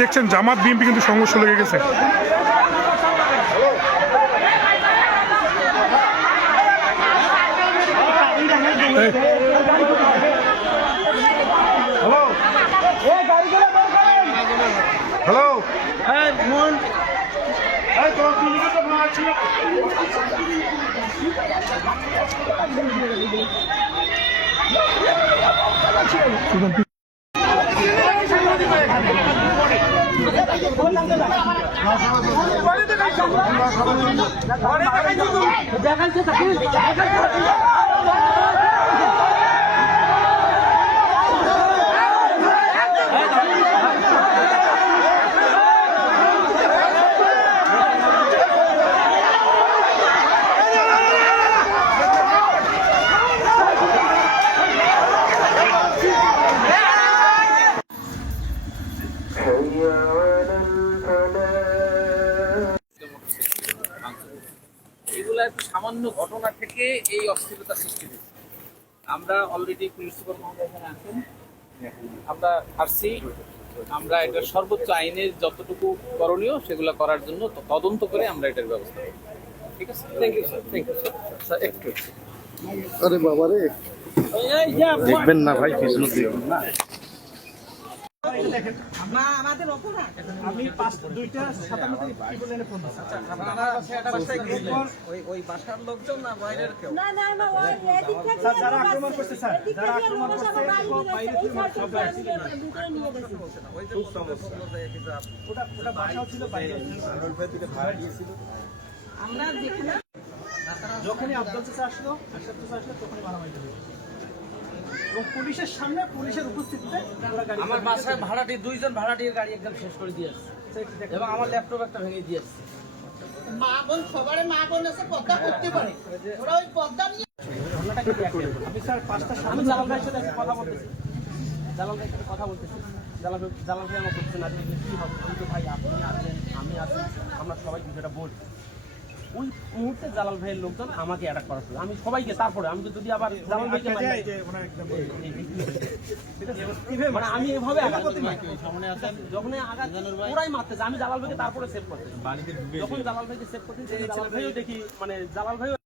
দেখছেন জামাত বিএনপি কিন্তু সংঘর্ষ লেগে গেছে। হ্যালো এগুলো একটা সামান্য ঘটনা থেকে এই অস্থিরতা সৃষ্টি হয়েছে। আমরা অলরেডি পুলিশ সুপার মহোদয় এখানে আছেন, আমরা আসছি, আমরা এটা সর্বোচ্চ আইনের যতটুকু করণীয় সেগুলো করার জন্য তদন্ত করে আমরা এটার ব্যবস্থা করব। ঠিক আছে, thank you sir, thank you sir. Sir একটু আরে বাবা রে, দেখবেন না ভাই, পিছনে দেখবেন না। আমাদের অপরাধ আমি 2টা 57 লেনে ফোন দিচ্ছি। আচ্ছা, আপনারা ওই বাসার লোকজন না বাইরের কেউ? না না না, ওই এদিক থেকে স্যার যারা আক্রমণ করছে, স্যার যারা আক্রমণ করছে সব বাইরে থেকে সব বাইরে থেকে ভিতরে নিয়ে গেছে। ওই যে বললো যে হিসাব ওটা বাসাও ছিল, বাইরে আন্দোলন থেকে ভাড়া দিয়েছিল। আমরা যেখানে যখনই আব্দুল চাচা আসলো, আশরাফ চাচা আসলো, তখনই মারামারি হলো। এবং পুলিশের সামনে, পুলিশের উপস্থিতিতে ওরা গাড়ি, আমার বাসায় ভাড়াটি 2 জন ভাড়াটির গাড়ি একদম শেষ করে দিয়েছে এবং আমার ল্যাপটপ একটা ভেঙে দিয়েছে। মা বোন সবারে মা বোন আছে পদ্মা করতে পারে, ওরা ওই পদ্মা নিয়ে আমি স্যার 5টা আমি জালাল ভাইয়ের সাথে কথা বলতেছি, জালাল ভাইয়ের সাথে কথা বলতেছি। জালাল ভাই আমার বলছে না যে কি হবে, আমি তো ভাই আপনি আছেন, আমি আছি, আমরা সবাই বিষয়টা বলি। ওই মুহূর্তে জালাল ভাইয়ের লোকজন আমাকে অ্যাটাক করা শুরু, আমি সবাইকে, তারপরে আমি যদি আবার জালাল ভাইকে মানে মানে আমি এভাবে আঘাত করতে যখন আঘাত ওরাই মারতেছে, আমি জালাল ভাইকে তারপরে সেভ করতেছি। যখন জালাল ভাইকে সেভ করতেছি, জালাল ভাইও দেখি মানে জালাল ভাই